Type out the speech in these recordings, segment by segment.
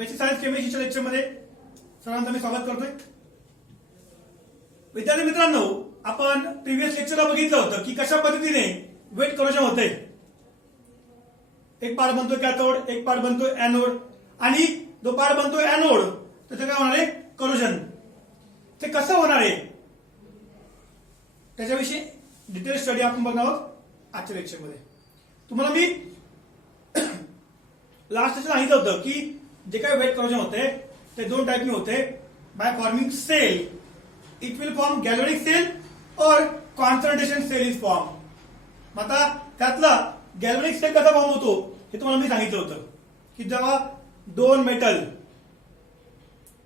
Basic science केमिस्ट्रीच्या लेक्चरमध्ये सर्वांचं मी स्वागत करतोय. विद्यार्थी मित्रांनो, आपण प्रिव्हियस लेक्चरला बघितलं होतं की कशा पद्धतीने वेट करोजन होते. एक पार्ट बनतोय कॅथोड, एक पार्ट बनतोय एनोड, आणि जो पार्ट बनतोय एनोड त्याचं काय होणार आहे, करोजन. ते कसं होणार आहे त्याच्याविषयी डिटेल स्टडी आपण बघणार आहोत आजच्या लेक्चरमध्ये. तुम्हाला मी लास्ट सांगितलं होतं की जे काही वेट करोजन होते ते दोन टाइपने होते. By forming cell, it will form galvanic cell और कॉन्सन्ट्रेशन सेल इज फॉर्म. आता त्यातला गॅल्व्हॅनिक सेल कसा फॉर्म होतो हे तुम्हाला मी सांगितलं होतं की जेव्हा दोन मेटल,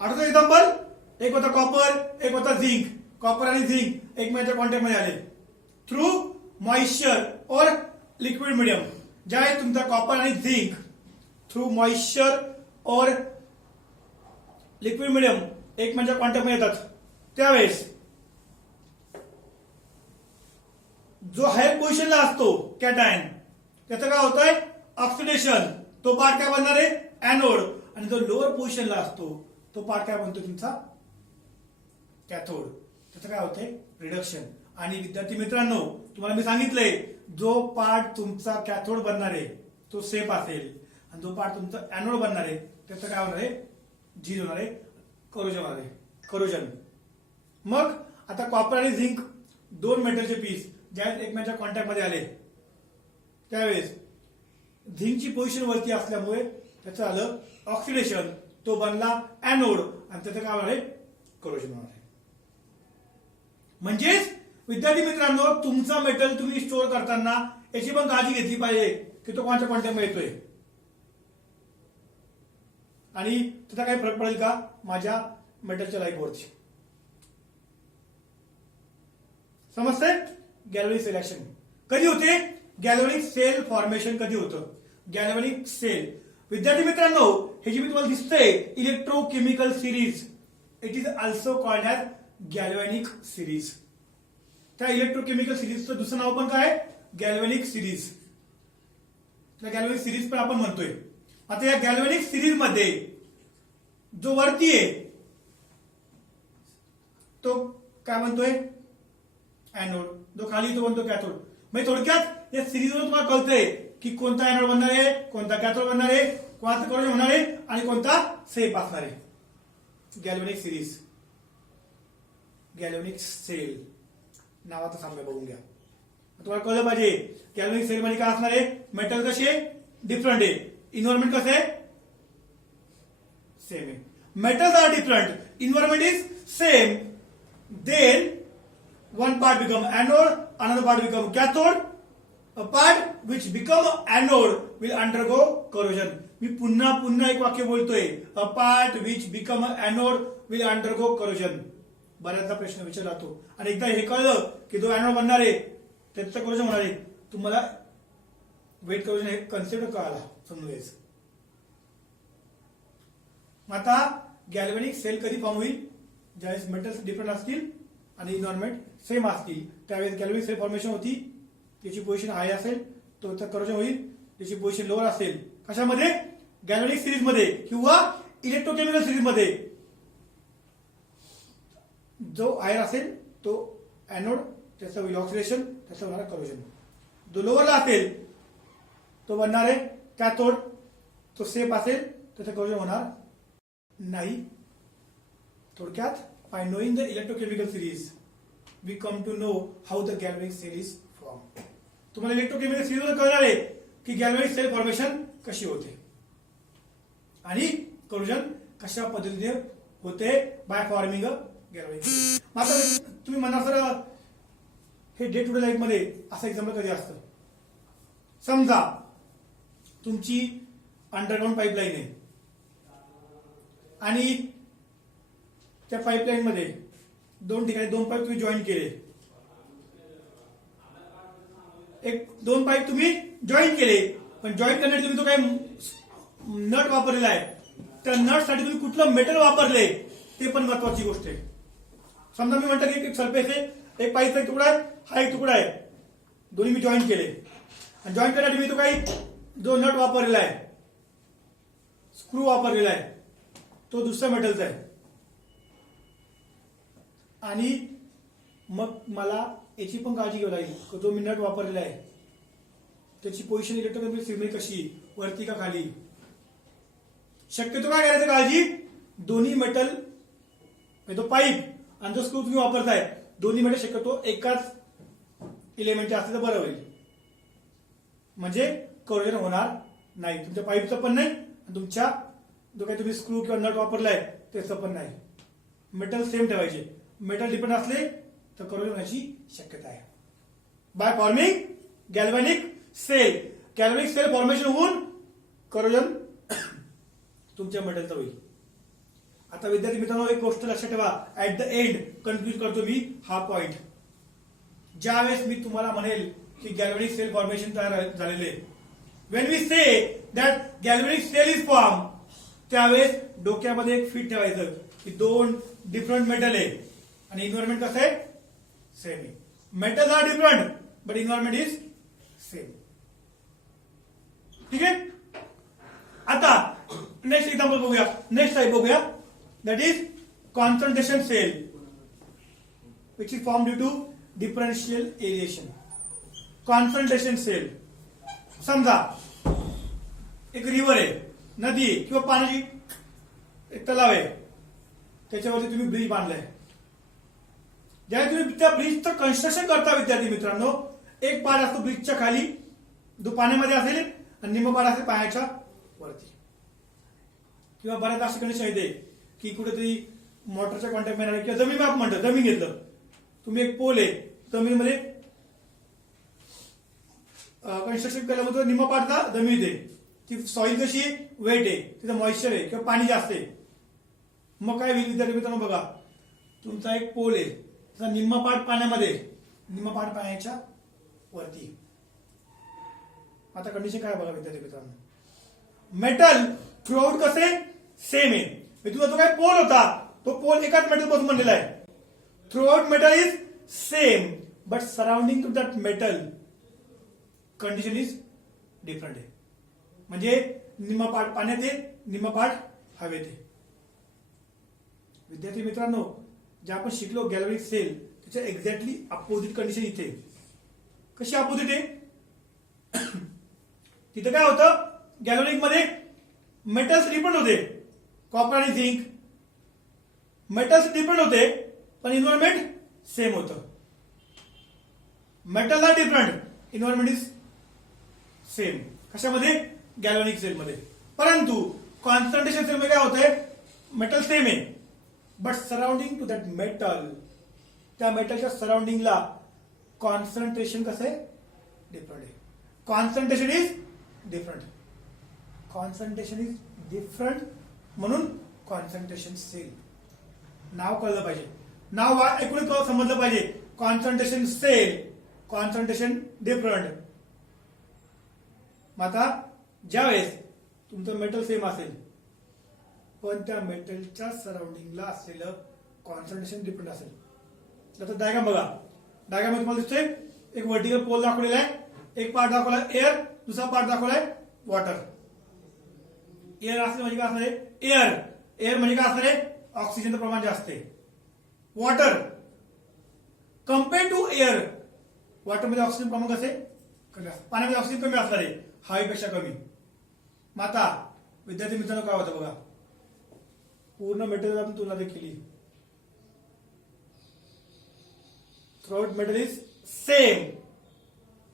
आठवतं एक्झाम्पल, एक होता कॉपर, एक होता झिंक. कॉपर आणि झिंक एकमेकांच्या कॉन्टॅक्ट मध्ये आले थ्रू मॉइश्चर और लिक्विड मीडियम. ज्यावेळेस तुमचा कॉपर आणि झिंक थ्रू मॉइश्चर और लिक्विड मीडियम एकमेकांच्या कॉन्टॅक्ट मध्ये येतात त्यावेळेस जो हायर पोझिशनला असतो कॅटायन, त्याचं काय होतंय, ऑक्सिडेशन. तो पार्ट काय बनणार आहे, एनोड. आणि जो लोअर पोझिशनला असतो तो पार्ट काय बनतो तुमचा, कॅथोड. त्याचं काय होतंय, रिडक्शन. आणि विद्यार्थी मित्रांनो, तुम्हाला मी सांगितलंय जो पार्ट तुमचा कॅथोड बनणार आहे तो सेफ असेल, आणि जो पार्ट तुमचा एनोड बनणार आहे त्याचं काय होणार आहे, झीज होणार आहे, करोजन होणार आहे, करोजन. मग आता कॉपर आणि झिंक दोन मेटलचे पीस ज्यावेळेस एकमेकांच्या कॉन्टॅक्ट मध्ये आले त्यावेळेस झिंकची पोझिशन वरती असल्यामुळे त्याचं आलं ऑक्सिडेशन, तो बनला एनोड, आणि त्याचं काय होणार आहे, करोजन होणार आहे. म्हणजेच विद्यार्थी मित्रांनो, तुमचा मेटल तुम्ही स्टोअर करताना याची पण काळजी घेतली पाहिजे की तो कोणाच्या कॉन्टॅक्ट मध्ये येतोय आणि त्याचा काही फरक पडेल का माझ्या मेटलच्या लाईफवरती. समजतंय. गॅल्व्हॅनिक सेल ऍक्शन कधी होते, गॅल्व्हॅनिक सेल फॉर्मेशन कधी होतं, गॅल्व्हॅनिक सेल. विद्यार्थी मित्रांनो, हे जे मी तुम्हाला दिसतंय electrochemical series, it is also called as galvanic series. त्या इलेक्ट्रोकेमिकल सिरीजचं दुसरं नाव पण काय, गॅल्व्हॅनिक सिरीज. त्या गॅल्व्हॅनिक सिरीज पण आपण म्हणतोय. आता या गॅल्व्हॅनिक सिरीज मध्ये जो वरती आहे तो काय बनतोय, एनोड. जो खाली तो बनतो कॅथोड. म्हणजे थोडक्यात या सिरीजवरून तुम्हाला कळतंय की कोणता एनोड बनणार आहे, कोणता कॅथोड बनणार आहे, कोणता करोजन होणार आहे आणि कोणता सेफ असणार आहे. गॅल्व्हॅनिक सिरीज, गॅल्व्हॅनिक सेल नावाचा साम्य बघून घ्या. तुम्हाला कळलं पाहिजे गॅल्व्हॅनिक सेल मध्ये काय असणार आहे, मेटल कसे डिफरंट आहे, इन्व्हायरमेंट कसं आहे, सेम आहे. Metals are different, environment is same, then one part become anode, another part become cathode. A part which become anode will undergo corrosion. मी पुन्हा एक वाक्य बोलतोय, a part which become anode will undergo corrosion. बऱ्याचदा प्रश्न विचारला जातो, आणि एकदा हे कळलं की जो एनोड बनणार आहे त्याचं करोजन होणार आहे, तुम्हाला वेट करोजन हे कन्सेप्ट कळाला, समजून घ्यायचं. आता गॅल्व्हॅनिक सेल कधी फॉर्म होईल, ज्यावेळेस मेटल्स डिफरंट असतील आणि इन्व्हायरमेंट सेम असतील त्यावेळेस गॅल्व्हॅनिक सेल फॉर्मेशन होती. त्याची पोझिशन हाय असेल तो करोजन होईल, त्याची पोझिशन लोअर असेल कशामध्ये, गॅल्व्हॅनिक सिरीज मध्ये किंवा इलेक्ट्रोकेमिकल सिरीज मध्ये. जो हायर असेल तो एनोड, त्याचं होईल ऑक्सिडेशन, त्याचं होणार करोजन. जो लोअरला असेल तो बनणार आहे कॅथोड, तो सेफ असेल त्याचं करोजन होणार नाही. थोडक्यात, by knowing the electrochemical series we come to know how the galvanic cell is formed. तुम्हाला इलेक्ट्रोकेमिकल सिरीज वर कळणार आहे की गॅल्व्हॅनिक सेल फॉर्मेशन कशी होते आणि करोजन कशा पद्धतीने होते by forming a galvanic cell. आता तुम्ही म्हणा सर हे डे टू डे लाईफ मध्ये असं एक्झाम्पल कधी असतं, समजा तुमची अंडरग्राऊंड पाईपलाईन आहे आणि त्या पाईपलाईन मध्ये दोन ठिकाणी दोन पाईप तुम्ही जॉईन केले, दोन पाईप तुम्ही जॉईन केले, पण जॉईन करण्यासाठी तुम्ही तो काही नट वापरलेला आहे, त्या नट साठी तुम्ही कुठलं मेटल वापरले ते पण महत्वाची गोष्ट आहे. समजा मी म्हणतो की एक सरफेस आहे, एक पाईपचा एक तुकडा आहे, हा एक तुकडा आहे, दोन्ही मी जॉईन केले, आणि जॉईन करण्यासाठी मी तो काही जो नट वापरलेला आहे, स्क्रू वापरलेला आहे, तो दुसऱ्या मेटलचा आहे. आणि मग मला याची पण काळजी घ्यावी लागेल की जो मी नट वापरलेला आहे त्याची पोझिशन इलेक्ट्रोकेमिकल सिग्नल कशी, वरती का खाली. शक्यतो काय करायचं काळजी, दोन्ही मेटल तो पाईप आणि जो स्क्रू तुम्ही वापरताय दोन्ही मेटल शक्यतो एकाच इलेमेंटचे असले तर बरं होईल. म्हणजे करोजन होणार नाही, तुमच्या पाईपचं पण नाही आणि तुमच्या जो काही तुम्ही स्क्रू किंवा नट वापरलाय त्याचं पण नाही. मेटल सेम ठेवायचे. मेटल डिपेंड असले तर करोजन होण्याची शक्यता आहे. By forming galvanic cell, galvanic cell formation होऊन करोजन तुमच्या मेटलचं होईल. आता विद्यार्थी मित्रांनो एक गोष्ट लक्षात ठेवा, ऍट द एंड कन्फ्युज करतो मी हा पॉइंट. ज्यावेळेस मी तुम्हाला म्हणेल की गॅल्व्हॅनिक सेल फॉर्मेशन तयार झालेले, when we say that galvanic cell is form, त्यावेळेस डोक्यामध्ये एक फिट ठेवायचं की दोन डिफरंट मेटल आहे आणि इन्व्हायरमेंट कसं आहे, सेम आहे. Metal are different but environment is same. ठीक आहे. आता नेक्स्ट एक्झाम्पल बघूया, नेक्स्ट टाइप बघूया, that is concentration cell which is form due to differential aeration. Concentration cell, समजा एक रिव्हर आहे, नदी आहे किंवा पाण्याची एक तलाव आहे, त्याच्यावरती तुम्ही ब्रिज बांधलाय. ज्यावेळी तुम्ही त्या ब्रिजचं कन्स्ट्रक्शन करता विद्यार्थी मित्रांनो, एक पार्ट असतो ब्रिजच्या खाली जो पाण्यामध्ये असेल आणि निम्मा पार्ट असेल पाण्याच्या वरती. किंवा बऱ्याच अशी कंडिशन येते की कुठेतरी मोटरच्या कॉन्टॅक्ट मध्ये किंवा जमीन मॅप म्हणतात, जमीन घेतलं तुम्ही, एक पोल आहे, जमिनीमध्ये कन्स्ट्रक्शन केल्यामध्ये निम्मा पार्टचा जमीन येते, ती सॉइल कशी वेट आहे, तिथं मॉइश्चर आहे किंवा पाणी जास्त आहे. मग काय होईल विद्यार्थी मित्रांनो, बघा तुमचा एक पोल आहे, त्याचा निम्मा पार्ट पाण्यामध्ये, निम्मा पार्ट पाण्याच्या वरती. आता कंडिशन काय बघा विद्यार्थी मित्रांनो, मेटल थ्रूआउट कसे सेम आहे. तुझा जो काय पोल होता तो पोल एकाच मेटल पासून बनलेला आहे. Throughout metal is same but surrounding to that metal condition is different आहे. म्हणजे निम्मा पार्ट पाण्यात आहे, निम्मा पार्ट हवेत आहे. विद्यार्थी मित्रांनो, जे आपण शिकलो गॅल्व्हॅनिक सेल, त्याच्या एक्झॅक्टली अपोजिट कंडिशन इथे. कशी अपोजिट आहे, तिथे काय होतं गॅल्व्हॅनिक मध्ये मेटल्स डिपेंड होते, कॉपर आणि झिंक, मेटल्स डिपेंड होते पण इन्व्हायरमेंट सेम होतं. Metal are different, environment is same. कशामध्ये, गॅल्व्हॅनिक सेल मध्ये. परंतु कॉन्सन्ट्रेशन सेल मध्ये काय होतंय, मेटल सेम आहे but surrounding to that metal, त्या मेटलच्या सराउंडिंगला कॉन्सन्ट्रेशन कसं आहे, डिफरंट आहे. Concentration is different, concentration is different, म्हणून कॉन्सन्ट्रेशन सेल. नाव कळलं पाहिजे, नाव ऐकून समजलं पाहिजे. Concentration cell, concentration different. मग आता ज्यावेळेस तुमचं मेटल सेम असेल पण त्या मेटलच्या सराउंडिंगला असलेलं कॉन्सन्ट्रेशन डिफरंट असेल. आता डायग्राम बघा, डायग्राम तुम्हाला दिसतोय एक व्हर्टिकल पोल दाखवलेला आहे, एक पार्ट दाखवला एअर, दुसरा पार्ट दाखवलाय वॉटर. एअर असले म्हणजे काय असणार आहे, एअर, एअर म्हणजे काय असणार आहे, ऑक्सिजनचं प्रमाण जास्त आहे. वॉटर कम्पेअर टू एअर, वॉटरमध्ये ऑक्सिजन प्रमाण कसे कमी असतं, पाण्यामध्ये ऑक्सिजन कमी असणार आहे, हवेपेक्षा कमी. मग आता विद्यार्थी मित्रांनो काय होतं बघा, पूर्ण मेटेरियल आपण तुलना केली, थ्रूआउट मेटल इज सेम.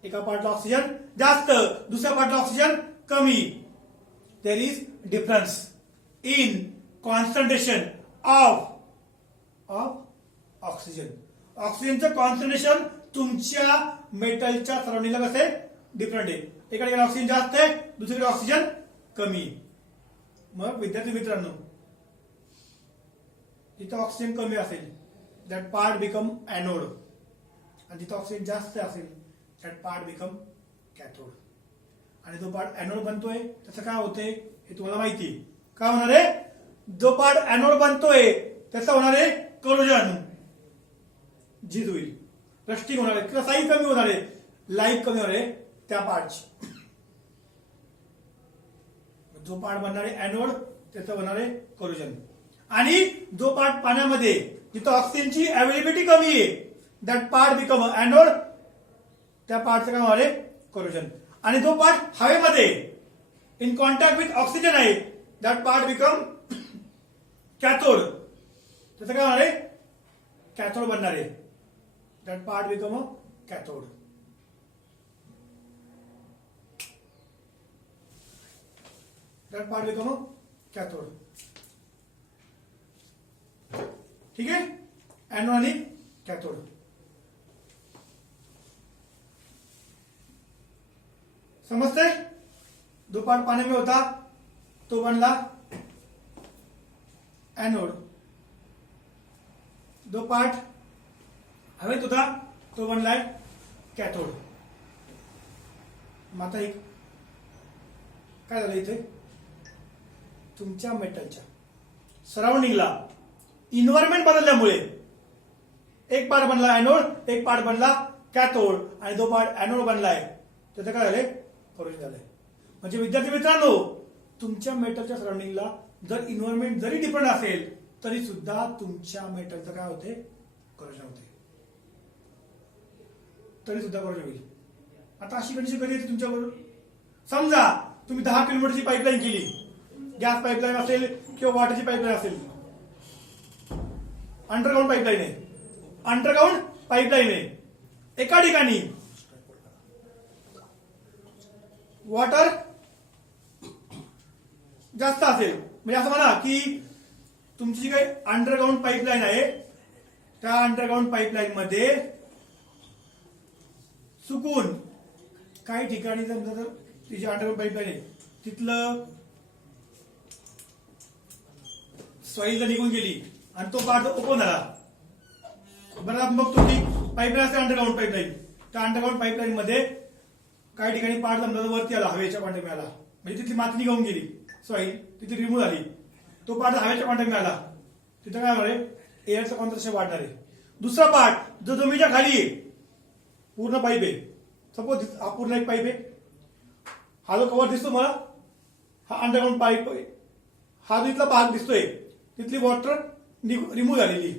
एका पार्टला ऑक्सिजन जास्त, दुसऱ्या पार्टला ऑक्सिजन कमी. There is difference in concentration of oxygen. ऑक्सिजनचं कॉन्सन्ट्रेशन तुमच्या मेटलच्या सराउंडिंगला कसं आहे, डिफरंट आहे. एकाकडे ऑक्सिजन जास्त आहे, दुसरीकडे ऑक्सिजन कमी. मग विद्यार्थी मित्रांनो, जिथं ऑक्सिजन कमी असेल दॅट पार्ट बिकम एनोड, आणि जिथं ऑक्सिजन जास्त असेल दॅट पार्ट बिकम कॅथोड. आणि जो पार्ट एनोड बनतोय त्याचं काय होतंय हे तुम्हाला माहिती. काय होणार आहे, जो पार्ट एनोड बनतोय त्याचा होणार आहे करोजन, झीज होईल, रस्टिंग होणार आहे किंवा साईज कमी होणार आहे, लाईफ कमी होणार आहे त्या पार्टची. जो पार्ट बनणार आहे एनोड त्याचं होणार आहे करोजन. आणि जो पार्ट पाण्यामध्ये जिथं ऑक्सिजनची अवेलेबिलिटी कमी आहे दॅट पार्ट बिकम एनोड, त्या पार्टचं काय होणार आहे करोजन. आणि जो पार्ट हवेमध्ये इन कॉन्टॅक्ट विथ ऑक्सिजन आहे दॅट पार्ट बिकम कॅथोड, त्याचं काय होणार आहे कॅथोड बनणार आहे. That part become a cathode. That part become a cathode. ठीक आहे, एनोड आणि कॅथोड. समजतंय. जो पार्ट पानी में होता तो बनला एनोड, जो पार्ट हवेत होता तो बनलाय कॅथोड. मग आता एक काय झालं इथे, तुमच्या मेटलच्या सराउंडिंगला इन्व्हायरमेंट बदलल्यामुळे एक पार्ट बनला एनोड, एक पार्ट बनला कॅथोड, आणि जो पार्ट एनोड बनलाय त्याचं काय झालंय करोजन झालंय. म्हणजे विद्यार्थी मित्रांनो, तुमच्या मेटलच्या सराउंडिंगला जर इन्व्हायरमेंट जरी डिफरंट असेल तरी सुद्धा तुमच्या मेटलचं काय होते करोजन होते, तरी सुद्धा करोजन होईल. आता अशी कंडिशन कधी येते तुमच्याबरोबर, समजा तुम्ही 10 किलोमीटरची पाईपलाईन केली, गॅस पाईपलाईन असेल किंवा वॉटरची पाईपलाईन असेल, अंडरग्राउंड पाईपलाईन आहे, अंडरग्राउंड पाईपलाईन आहे. एका ठिकाणी वॉटर जास्त असेल, म्हणजे असं म्हणा की तुमची जी काही अंडरग्राउंड पाईपलाईन आहे त्या अंडरग्राउंड पाईपलाईन मध्ये चुकून काही ठिकाणी समजा जर ती जी अंडरग्राउंड पाईपलाईन आहे तिथलं सॉइल निघून गेली आणि तो पार्ट ओपन झाला, बरं मग तुमची पाईपलाईन असते अंडरग्राउंड पाईपलाईन, त्या अंडरग्राउंड पाईपलाईन मध्ये काही ठिकाणी पार्ट समजा वरती आला, हवेच्या कॉन्टॅक्ट मिळाला, म्हणजे तिथली माती निघून गेली, सॉइल तिथे रिमूव्ह झाली, तो पार्ट हवेच्या कॉन्टॅक्ट मिळाला, तिथे काय होणार आहे एअरचं कॉन्सन्ट्रेशन वाढणार आहे. दुसरा पार्ट जो जमिनीच्या खाली आहे, पूर्ण पाईप आहे, सपोज हा पूर्ण एक पाईप आहे, हा जो कव्हर दिसतो मला हा अंडरग्राउंड पाईप आहे, हा जो इथला भाग दिसतोय तिथली वॉटर रिमूव्ह झालेली,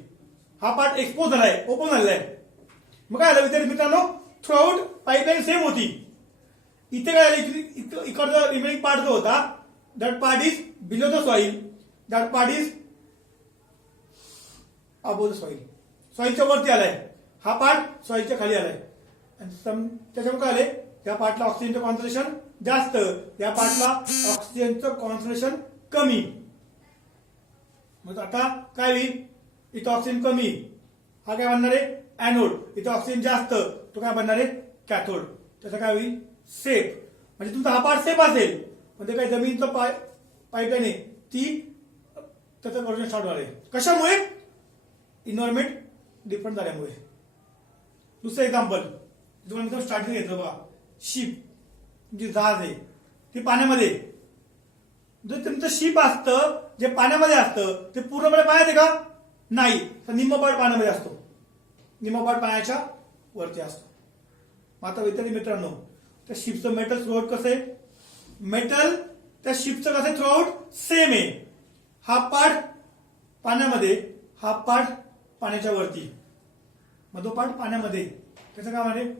हा पार्ट एक्सपोज झालाय, ओपन झालेला आहे. मग काय झालं विद्यार्थी मित्रांनो, थ्रू आउट पाईपलाईन सेम होती, इथे काय झालं इकडचा रिमेनिंग पार्ट जो होता that part is below the soil, that part is above the soil, सॉइलच्या वरती आलाय, हा पार्ट सॉइलच्या खाली आलाय. आणि त्याच्यामुळे काय आले, या पार्टला ऑक्सिजनचं कॉन्सन्ट्रेशन जास्त, या पार्टला ऑक्सिजनचं कॉन्सन्ट्रेशन कमी. मग आता काय होईल, इथं ऑक्सिजन कमी, हा काय बनणार आहे एनोड, इथं ऑक्सिजन जास्त, तो काय बनणार आहे कॅथोड. त्याचं काय होईल सेफ, म्हणजे तुमचा हा पार्ट सेफ असेल, म्हणजे काय जमिनीचं पाईपलाईन आहे ती त्याचं करोजन स्टार्ट होणार आहे. कशामुळे इन्व्हायरमेंट डिफरंट झाल्यामुळे. दुसरं एक्झाम्पल तुम्हाला स्टार्टिंग घेतलं बघा, शिप जे जहाज आहे ते पाण्यामध्ये, जर तुमचं शिप असतं जे पाण्यामध्ये असतं ते पूर्णपणे पाण्यात आहे का नाही, तर निम्म पार्ट पाण्यामध्ये असतो, निम्म पार्ट पाण्याच्या वरती असतो. आता विद्यार्थी मित्रांनो, त्या शिपचं मेटल थ्रूआउट कसं आहे, मेटल त्या शिपचं कसं थ्रूआउट सेम आहे, हा पार्ट पाण्यामध्ये, हा पार्ट पाण्याच्या वरती, मग तो पार्ट पाण्यामध्ये त्याचं काय म्हणजे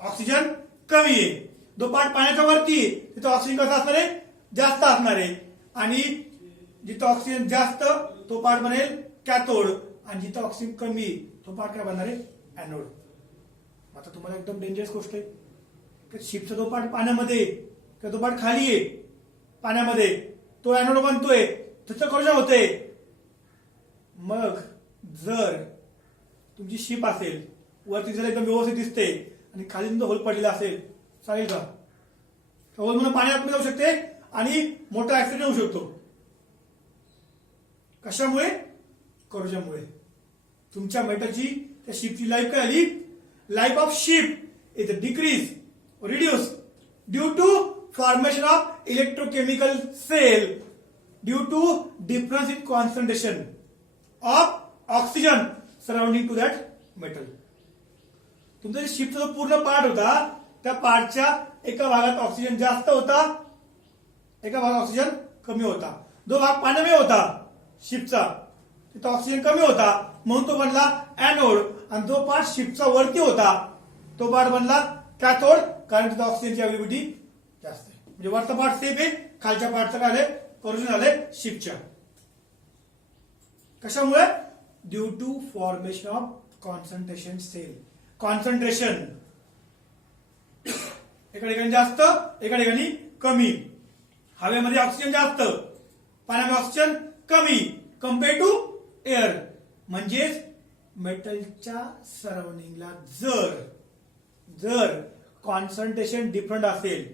ऑक्सिजन कमी आहे, जो पार्ट पाण्याच्या वरती तिथं ऑक्सिजन कसं असणार आहे जास्त असणार आहे, आणि जिथं ऑक्सिजन जास्त तो पार्ट बनेल कॅथोड, आणि जिथं ऑक्सिजन कमी तो पार्ट काय बनणार आहे एनोड. आता तुम्हाला एकदम डेंजरस गोष्ट आहे की शिपचा जो पार्ट पाण्यामध्ये किंवा तो पार्ट खाली आहे पाण्यामध्ये, तो एनोड बनतोय, त्याचं करोजन होते. मग जर तुमची शिप असेल वरती जर एकदम व्यवस्थित दिसते आणि खाली तुमचा होल पडलेला असेल, चालेल का, होल म्हणून पाण्यात जाऊ शकते आणि मोठा ऍक्सिडेंट होऊ शकतो. कशामुळे करोजनमुळे. तुमच्या मेटलची त्या शिपची लाईफ काय आली, life of ship is decrease reduce due to formation of electrochemical cell due to difference in concentration of oxygen surrounding to that metal. तुमचा शिपचा जो पूर्ण पार्ट होता त्या पार्टच्या एका भागात ऑक्सिजन जास्त होता, एका भागात ऑक्सिजन कमी होता. जो भाग पाण्यामध्ये होता शिपचा, तिथं ऑक्सिजन कमी होता म्हणून तो बनला एनोड, आणि जो पार्ट शिपचा वरती होता तो पार्ट बनला कॅथोड, कारण तिथं ऑक्सिजनची अवेलेबिलिटी जास्त आहे. म्हणजे वरचा पार्ट सेफ आहे, खालच्या पार्टचं काय झालंय, करोजन झालंय शिपच्या. कशामुळे? Due to formation of concentration cell. Concentration एका ठिकाणी जास्त, एका ठिकाणी कमी. हवेमध्ये ऑक्सिजन जास्त, पाण्यामध्ये ऑक्सिजन कमी कम्पेअर टू एअर. म्हणजेच मेटलच्या सराउंडिंगला जर कॉन्सन्ट्रेशन डिफरंट असेल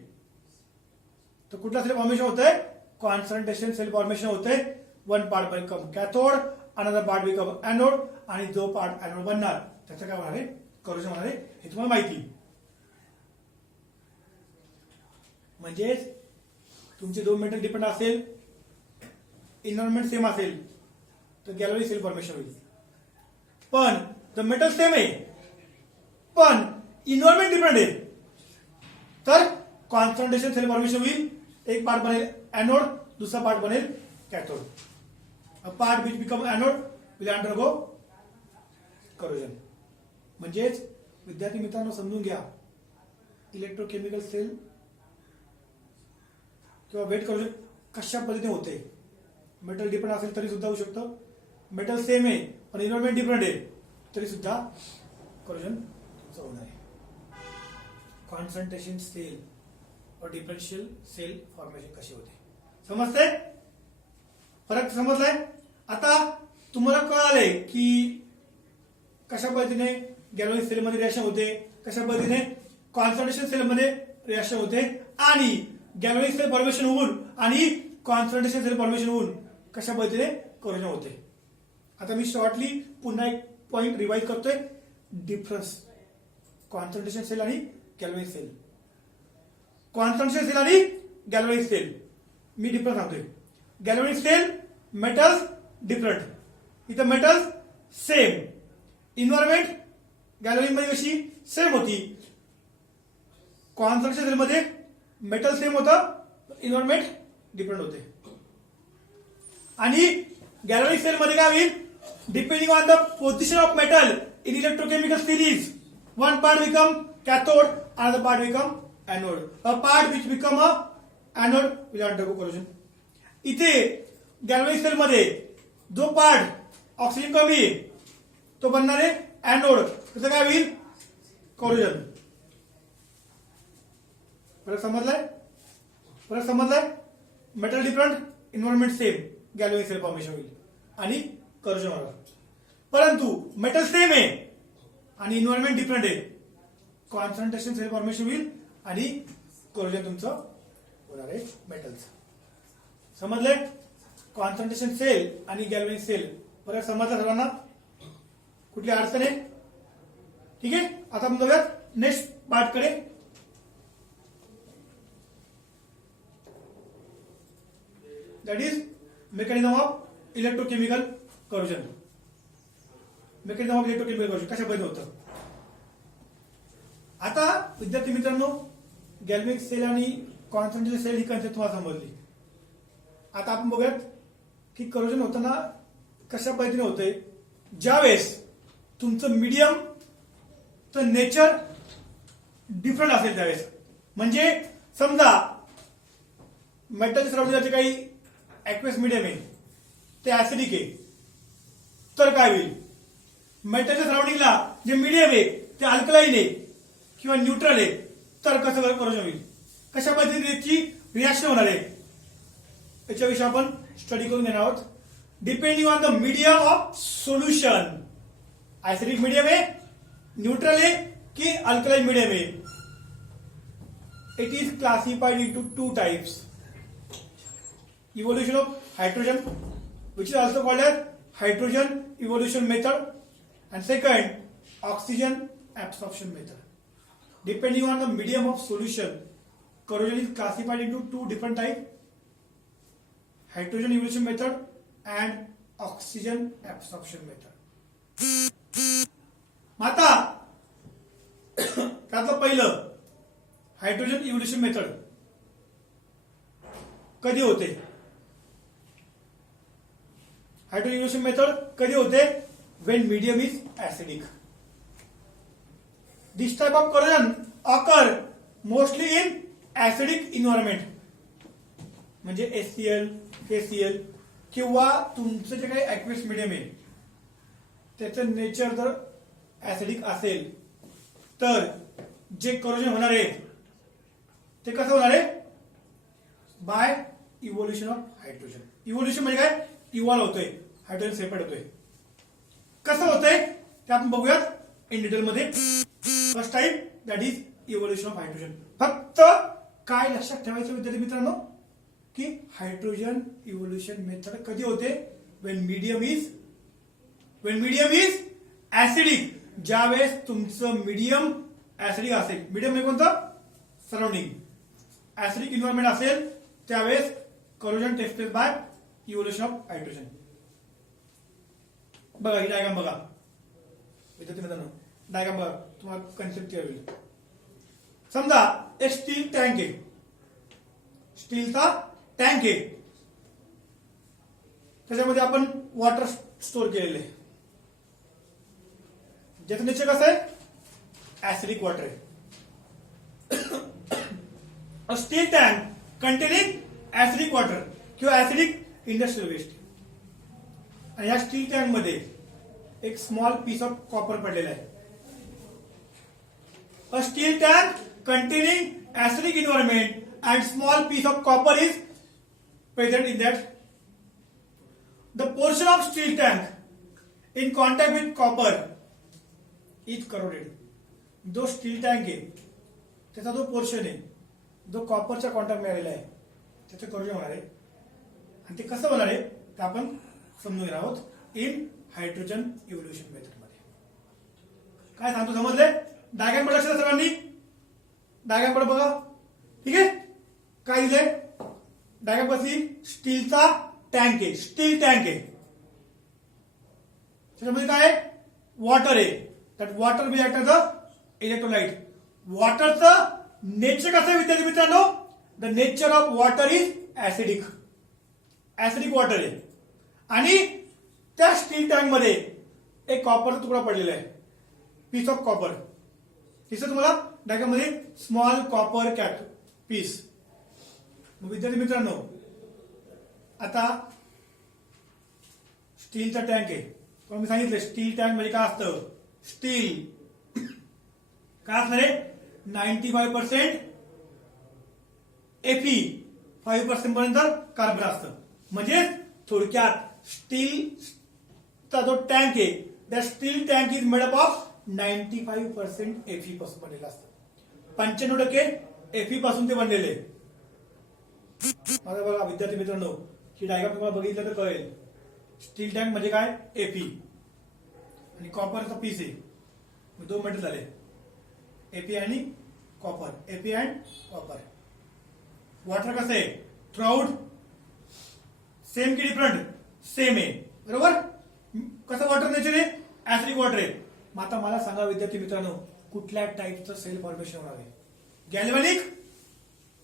तर कुठला सेल फॉर्मेशन होतंय, कॉन्सन्ट्रेशन सेल फॉर्मेशन होतंय. One part become cathode, another part become anode, आणि जो पार्ट एनोड बनणार त्याचं काय होणार आहे, करोजन होणार आहे. हे तुम्हाला माहिती. म्हणजेच तुमचे दोन मेटल डिपेंड असेल, एन्व्हायरमेंट सेम असेल तर गॅल्व्हॅनिक सेल फॉर्मेशन होईल. पण द मेटल सेम आहे पण एन्व्हायरमेंट डिफरंट आहे तर कॉन्सन्ट्रेशन सेल फॉर्मेशन होईल. एक पार्ट बनेल एनोड, दुसरा पार्ट बनेल cathode. A part which become anode will undergo corrosion. म्हणजेच विद्यार्थी मित्रांनो समजून घ्या, इलेक्ट्रोकेमिकल सेल किंवा वेट करोजन कशा पद्धतीने होते. मेटल डिफरंट असेल तरी सुद्धा होऊ शकतं, मेटल सेम आहे पण एन्व्हायरमेंट डिफरंट आहे तरी सुद्धा करोजन होणार आहे. कॉन्सन्ट्रेशन सेल और डिफरन्शियल सेल फॉर्मेशन कसे होते समजते, फरक समजलाय. आता तुम्हाला कळालंय की कशा पद्धतीने गॅल्व्हॅनिक सेलमध्ये रिएक्शन होते, कशा पद्धतीने कॉन्सन्ट्रेशन सेलमध्ये रिएक्शन होते, आणि गॅल्व्हॅनिक सेल फॉर्मेशन होऊन आणि कॉन्सन्ट्रेशन सेल फॉर्मेशन होऊन कशा पद्धतीने करोजन होते. आता मी शॉर्टली पुन्हा एक पॉइंट रिवाइज करतोय, डिफरन्स कॉन्सन्ट्रेशन सेल आणि गॅल्व्हॅनिक सेल. कॉन्सन्ट्रेशन सेल आणि गॅल्व्हॅनिक सेल मी डिफरन्स सांगतोय. गॅल्व्हॅनिक सेल मेटल्स डिफरंट, इथं मेटल्स सेम. इन्व्हायरमेंट गॅल्व्हॅनिक मध्ये कशी सेम होती, कॉन्सन्ट्रेशन सेल मध्ये मेटल सेम होतं, इन्व्हायरमेंट डिफरंट होते. आणि गॅल्व्हॅनिक सेल मध्ये काय होईल, depending on the position of metal in electrochemical series, one part become cathode, another part become anode. A part which become a anode will undergo corrosion. इथे galvanic cell मध्ये जो part oxygen कमी आहे तो बनणार आहे एनोड, त्याचं काय होईल, करोजन. परत समजलाय. Metal different, environment same, galvanic cell formation होईल आणि करोजन होणार. परंतु मेटल सेम आहे आणि इन्व्हायरमेंट डिफरंट आहे, कॉन्सन्ट्रेशन सेल फॉर्मेशन होईल आणि करोजन तुमचं होणार आहे मेटलचं. समजलंय. कॉन्सन्ट्रेशन सेल आणि गॅल्व्हॅनिक सेल परत समजलं सर्वांना, कुठली अडचण आहे, ठीक आहे. आता आपण बघूयात नेक्स्ट पार्ट कडे. That is mechanism of electrochemical corrosion. Mechanism of electrochemical corrosion कशा पद्धतीने होतं. आता विद्यार्थी मित्रांनो, गॅल्व्हॅनिक सेल आणि कॉन्सन्ट्रेशन सेल ही कन्सेप्ट तुम्हाला समजली. आता आपण बघूयात की करोजन होताना कशा पद्धतीने होतंय. ज्यावेळेस तुमचं मीडियम तर नेचर डिफरंट असेल त्यावेळेस, म्हणजे समजा मेटलच्या सराउंडिंगचे काही ऍक्वेस मीडियम आहे ते ऍसिडिक आहे तर काय होईल, मेटलच्या सराउंडिंगला जे मीडियम आहे ते अल्कलाईन आहे किंवा न्यूट्रल आहे तर कसं करोजन होईल, कशा पद्धतीने त्याची रिॲक्शन होणार आहे याच्याविषयी आपण स्टडी करून घेणार आहोत. Depending on the medium of solution, acidic medium आहे, न्यूट्रल आहे की अल्कलाईन मीडियम आहे. It is classified into two types. Evolution of hydrogen, which is also called as hydrogen evolution method, and second, oxygen absorption method. Depending on the medium of solution, corrosion is classified into two different types: hydrogen evolution method and oxygen absorption method. आता त्यातलं पहिलं hydrogen evolution method कधी होते. Hydrogen evolution method कधी होते? Wien medium is acidic. This type of corrosion occur mostly in acidic environment, म्हणजे HCl, KCl किंवा तुमचं जे काही ऍक्वियस मीडियम आहे त्याचं नेचर जर ऍसिडिक असेल तर जे करोजन होणार आहे ते कसं होणार आहे? By evolution of hydrogen. Evolution म्हणजे काय? इव्हॉल्व होतोय, हायड्रोजन सेपरेट होतोय. कसं होतंय ते आपण बघूयात इन डिटेल मध्ये. First type that is evolution of hydrogen. फक्त काय लक्षात ठेवायचं विद्यार्थी मित्रांनो की हायड्रोजन इव्होल्युशन मेथड कधी होते? Wien medium is acidic. ज्यावेळेस तुमचं मीडियम ऍसिडिक असेल, मीडियम म्हणजे कोणतं? सराउंडिंग. ऍसिडिक इन्व्हायरमेंट असेल त्यावेळेस corrosion takes place by evolution of hydrogen. बघा ही डायग्राम बघा विद्यार्थी मित्रांनो, डायग्राम बघा तुम्हाला कन्सेप्ट क्लिअर होईल. समजा एक स्टील टँक आहे, स्टीलचा टँक आहे, त्याच्यामध्ये आपण वॉटर स्टोर केलेले आहे. ज्याचं नेचर कसं आहे? ऍसिडिक वॉटर आहे. Steel tank containing acidic water किंवा ऍसिडिक इंडस्ट्रियल वेस्ट. आणि या स्टील टँक मध्ये एक स्मॉल पीस ऑफ कॉपर पडलेला आहे. A steel tank containing acidic environment and small piece of copper is present in that. The portion of steel tank in contact with copper is corroded. जो steel tank आहे त्याचा जो portion आहे जो कॉपरच्या contact मिळालेला आहे त्याचं करोजन होणार आहे. आणि ते कसं होणार आहे ते आपण समजून घेणार आहोत इन हायड्रोजन इव्होल्युशन मेथड मध्ये. काय सांगतो समजले? डायग्राम कडे लक्ष द्या सर्वांनी. डायग्राम कडे बघा. ठीक आहे, काय दिलंय डायग्राम कसली? स्टीलचा टँक आहे, स्टील टँक आहे. त्याच्यामध्ये काय आहे? वॉटर आहे. That water will act as a electrolyte. वॉटरचं नेचर कसं आहे विद्यार्थी मित्रांनो? The nature of water is acidic. Acidic water आहे. आणि त्या स्टील टँक मध्ये एक कॉपरचा तुकडा पडलेला आहे, पीस ऑफ कॉपर. दिसत तुम्हाला डायग्राम मध्ये स्मॉल कॉपर कॅट पीस. विद्यार्थी मित्रांनो आता स्टीलचा टँक आहे. तुम्हाला मी सांगितलं स्टील टँक म्हणजे काय असतं? स्टील काय असणार आहे? 95% Fe, 5% पर्यंत कार्बन असतं. म्हणजे थोडक्यात स्टीलचा जो टँक आहे त्या steel tank is made up of 95% Fe पासून बनलेलं असतं. 95% Fe पासून ते बनलेले. माझा बघा विद्यार्थी मित्रांनो ही डायग्राम तुम्हाला बघितलं तर कळेल. स्टील टँक म्हणजे काय? Fe आणि कॉपरचा पीस आहे. दोन मेटल झाले, Fe आणि copper. Fe and copper. Water कसं आहे? थ्रूआउट सेम की डिफरंट? सेम आहे, बरोबर. कसं वॉटर नेचर आहे? ऍसिडिक वॉटर आहे. मग आता मला सांगा विद्यार्थी मित्रांनो कुठल्या टाईपचं सेल फॉर्मेशन होणार आहे? गॅल्व्हॅनिक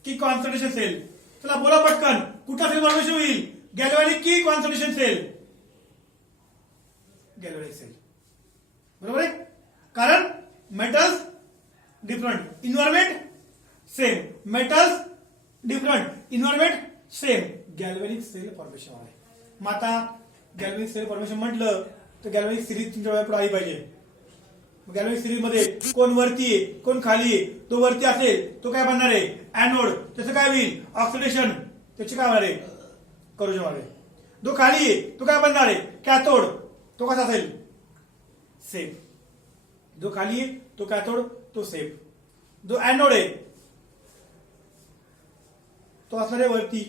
की कॉन्सन्ट्रेशन सेल? चला बोला पटकन, कुठला सेल फॉर्मेशन होईल? गॅल्व्हॅनिक की कॉन्सन्ट्रेशन सेल? गॅल्व्हॅनिक सेल, बरोबर आहे. कारण metals different, environment same. Metals different, environment same. Galvanic cell formation आहे. मग आता गॅल्व्हॅनिक सेल फॉर्मेशन म्हटलं तर गॅल्व्हॅनिक सिरीज तुमच्या वेळा पुढे आली पाहिजे. गॅल्व्हॅनिक सिरीज मध्ये कोण वरती आहे कोण खाली आहे? तो वरती असेल तो काय बनणार आहे? एनोड. त्याचं काय होईल? ऑक्सिडेशन. त्याची काय होणार आहे? करोजन होणार आहे. जो खाली आहे तो काय बनणार आहे? कॅथोड. तो कसा असेल? सेफ. जो खाली आहे तो कॅथोड, तो सेफ. जो एनोड आहे तो असणार आहे वरती.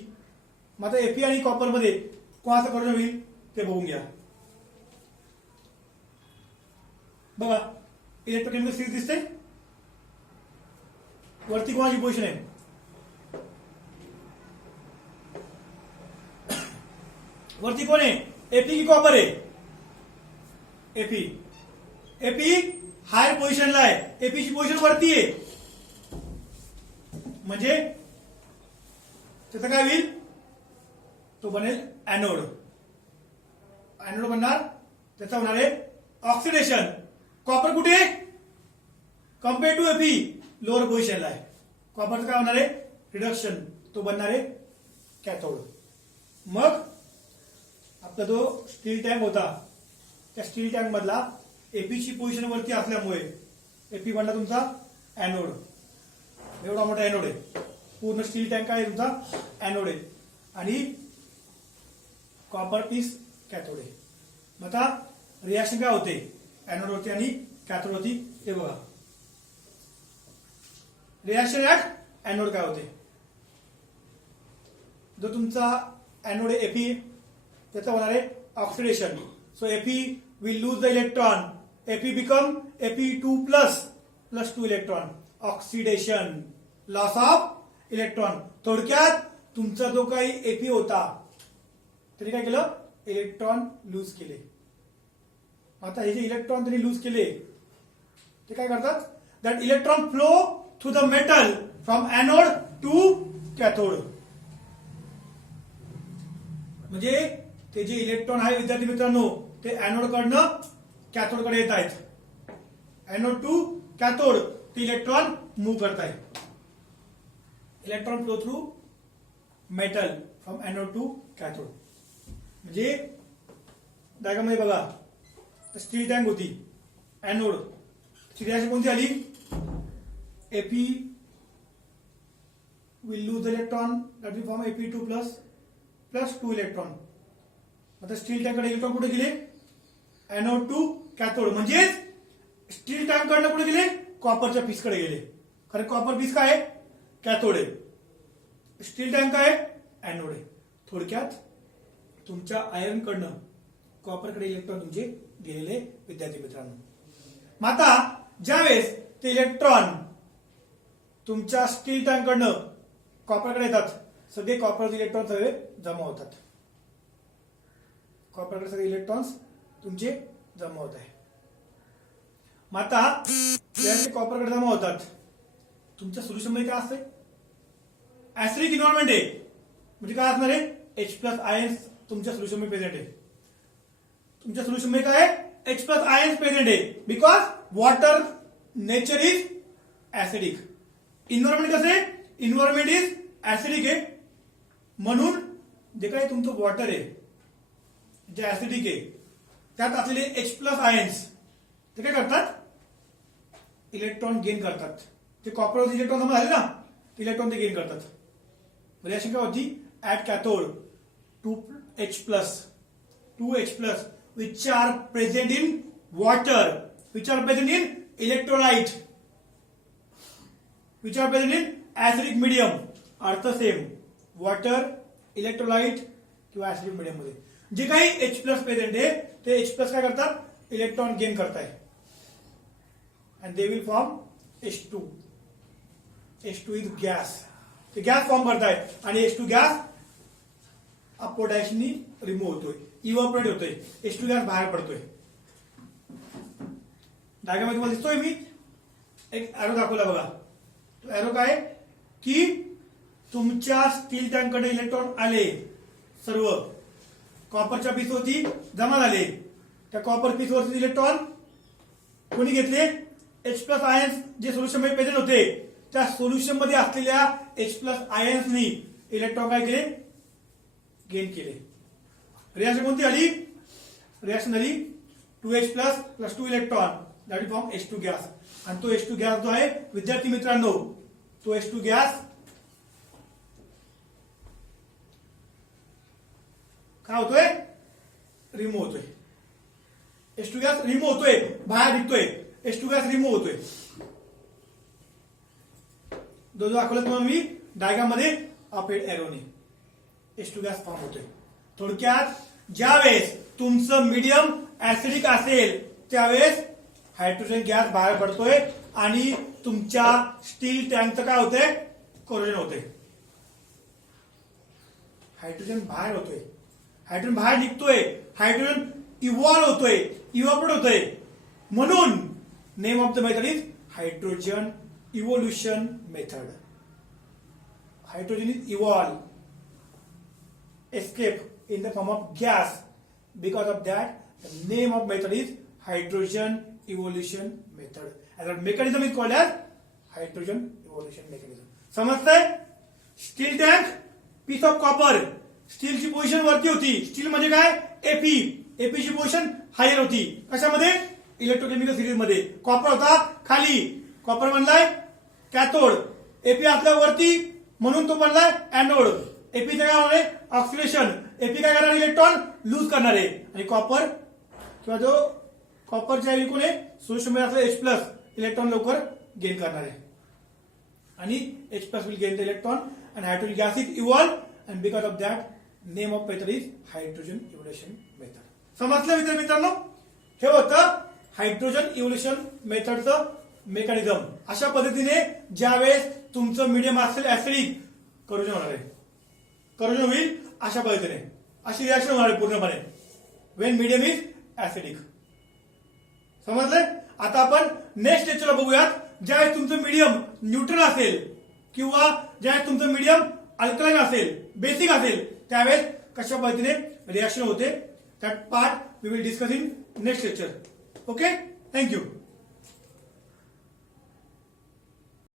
मग आता Fe आणि कॉपर मध्ये कोणाचं करोजन होईल ते बघून घ्या. बघा इलेक्ट्रोकेमिकल सिरीज दिसते. वरती कोणाची पोझिशन आहे? वरती कोण आहे? Fe की कॉपर आहे? Fe. Fe हायर पोझिशनला आहे. Fe ची पोझिशन वरती आहे. म्हणजे त्याचं काय होईल? तो बनेल एनोड. एनोड बनणार, त्याचा होणार आहे ऑक्सिडेशन. कॉपर कुठे कम्पेअर टू एफई लोअर पोझिशनला आहे. कॉपरचं काय होणार आहे रिडक्शन, तो बनणार आहे कॅथोड. मग आपला जो स्टील टँक होता त्या स्टील टँक मधला एपीची पोझिशन वरती असल्यामुळे एपी बनला तुमचा एनोड. एवढा मोठा एनोड आहे, पूर्ण स्टील टँक आहे तुमचा एनोड आहे आणि कॉपर पीस कॅथोड आहे. मग आता रिॲक्शन काय होते एनोड वरती आणि कॅथोड वरती हे बघा. रिॲक्शन ऍट एनोड काय होते, जो तुमचा एनोड आहे एफई त्याचा होणार आहे oxidation. So FE will lose the electron, FE become Fe2 plus 2 electron. Oxidation, loss of electron. थोडक्यात तुमचा जो काही एफई होता त्याने काय केलं इलेक्ट्रॉन लूज केले. आता हे जे इलेक्ट्रॉन त्यांनी लूज केले ते काय करतात, that electron flow through the metal from anode to cathode. म्हणजे ते जे इलेक्ट्रॉन आहे विद्यार्थी मित्रांनो ते एनोड कडनं कॅथोड कडे येत आहेत. एनोड टू कॅथोड ते इलेक्ट्रॉन मूव्ह करतायत. Electron flow through metal from anode to cathode. म्हणजे डायग्राम मध्ये बघा स्टील टँक होती, एनोड ची रिॲक्शन कोणती आली, AP will lose the electron that will form Fe2 plus 2 electron. आता स्टील टँक कडे इलेक्ट्रॉन कुठे गेले एनोड टू कॅथोड. म्हणजेच स्टील टँक कडनं कुठे गेले कॉपरच्या पीस कडे गेले, कारण कॉपर पीस काय आहे कॅथोड आहे, स्टील टँक काय आहे एनोड आहे. थोडक्यात तुमच्या आयर्न कडनं कॉपरकडे इलेक्ट्रॉन तुमचे गेलेले विद्यार्थी मित्रांनो. मग आता ज्यावेळेस ते इलेक्ट्रॉन तुमच्या स्टील टँक कडनं कॉपरकडे येतात सगळे कॉपर इलेक्ट्रॉन सगळे जमा होतात. कॉपरकडे सगळे इलेक्ट्रॉन्स तुमचे जमा होत आहे. मग आता ज्यावेळेस ते कॉपरकडे जमा होतात तुमच्या सोल्युशन मध्ये काय असते ऍसिडिक इन्व्हायरमेंट आहे. म्हणजे काय असणार आहे H+ आयन्स तुमच्या सोल्युशन मध्ये प्रेझेंट आहे. तुमच्या सोल्युशन मध्ये काय आहे H+ आयन्स प्रेझेंट आहे because water nature is acidic. Environment कसं आहे इन्व्हायरमेंट इज ऍसिडिक आहे, म्हणून जे काही तुमचं वॉटर आहे जे ऍसिडिक आहे त्यात असलेले H+ आयन्स ते काय करतात इलेक्ट्रॉन गेन करतात. ते कॉपर इलेक्ट्रॉन जमा झाले ना इलेक्ट्रॉन ते गेन करतात. रिॲक्शन काय होती at cathode 2H+ which are present in water, which are present in electrolyte, which are present in acidic medium अर्थ सेम वॉटर इलेक्ट्रोलाइट किंवा ऍसिडिक मीडियम मध्ये जे काही H+ प्रेझेंट आहे ते H+ काय करतात इलेक्ट्रॉन गेन करताय and they will form H2. H2 is gas. ते गॅस फॉर्म करताय आणि H2 गॅस अपोडायशनी रिमूव्ह होतोय, इव्हॅपोरेट होतोय, H2 गॅस बाहेर पडतोय. डायग्राम मध्ये तुम्हाला दिसतोय मी एक एरो दाखवला बघा. तो एरो काय की तुमच्या स्टील टँक कडे इलेक्ट्रॉन आले, सर्व कॉपरच्या पीस वरती जमा झाले. त्या कॉपर पीस वरती इलेक्ट्रॉन कोणी घेतले H+ आयन्स जे सोल्युशन मध्ये प्रेझेंट होते त्या सोल्युशन मध्ये असलेल्या H+ आयन्सनी इलेक्ट्रॉन काय केले गेन केले. रिॲक्शन कोणती आली रिॲक्शन आली 2H+ plus 2 electron that will form H2 gas. आणि तो H2 गॅस जो आहे विद्यार्थी मित्रांनो तो H2 गॅस काय होतोय रिमूव्ह होतोय. H2 गॅस रिमूव्ह होतोय, बाहेर निघतोय. H2 गॅस रिमूव्ह होतोय. जो दाखवला तुम्हाला मी डायग्राम मध्ये अपेड एरोने H2 गॅस फॉर्म होतोय. थोडक्यात ज्यावेळेस तुमचं मीडियम ऍसिडिक असेल त्यावेळेस हायड्रोजन गॅस बाहेर पडतोय आणि तुमच्या स्टील टँकचं काय होतंय कोरोजन होतंय. हायड्रोजन बाहेर होतोय, हायड्रोजन बाहेर निघतोय, हायड्रोजन इव्हॉल्व होतोय, इव्हॅपोरेट होतोय. म्हणून name of the method is hydrogen evolution method. Hydrogen is evolve escape in the form of gas because of that the name of method is hydrogen evolution method and the mechanism is called as hydrogen evolution mechanism. समजतंय? Steel tank piece of copper, स्टीलची position वरती होती. Steel म्हणजे काय? AP. एपीची position higher होती. कशामध्ये? Electrochemical series मध्ये. Copper होता खाली. कॉपर बनलाय कॅथोड. एपी आपल्या वरती म्हणून तो बनलाय एनोड. एपीचं काय होणार आहे? ऑक्सिडेशन. एपी काय करणार? इलेक्ट्रॉन लूज करणार आहे. आणि कॉपर किंवा जो कॉपरच्या एकूण सोल्युशन मध्ये H प्लस इलेक्ट्रॉन लवकर गेन करणार आहे. आणि H plus will gain the electron and hydrogen gas is evolved and because of that name of method is hydrogen evolution method. समजलं मित्रांनो? हे होतं हायड्रोजन इव्होल्युशन मेथडचं मेकॅनिझम. अशा पद्धतीने ज्यावेळेस तुमचं मीडियम असेल ऍसिडिक करोजन होणार आहे. करोजन होईल अशा पद्धतीने. अशी रिॲक्शन होणार आहे पूर्णपणे वेन मीडियम इज ऍसिडिक. समजलंय? आता आपण नेक्स्ट लेक्चरला बघूयात. ज्यावेळेस तुमचं मीडियम न्यूट्रल असेल किंवा ज्यावेळेस तुमचं मीडियम अल्कलाइन असेल, बेसिक असेल, त्यावेळेस कशा पद्धतीने रिॲक्शन होते. That part we will discuss in next lecture. Okay, thank you.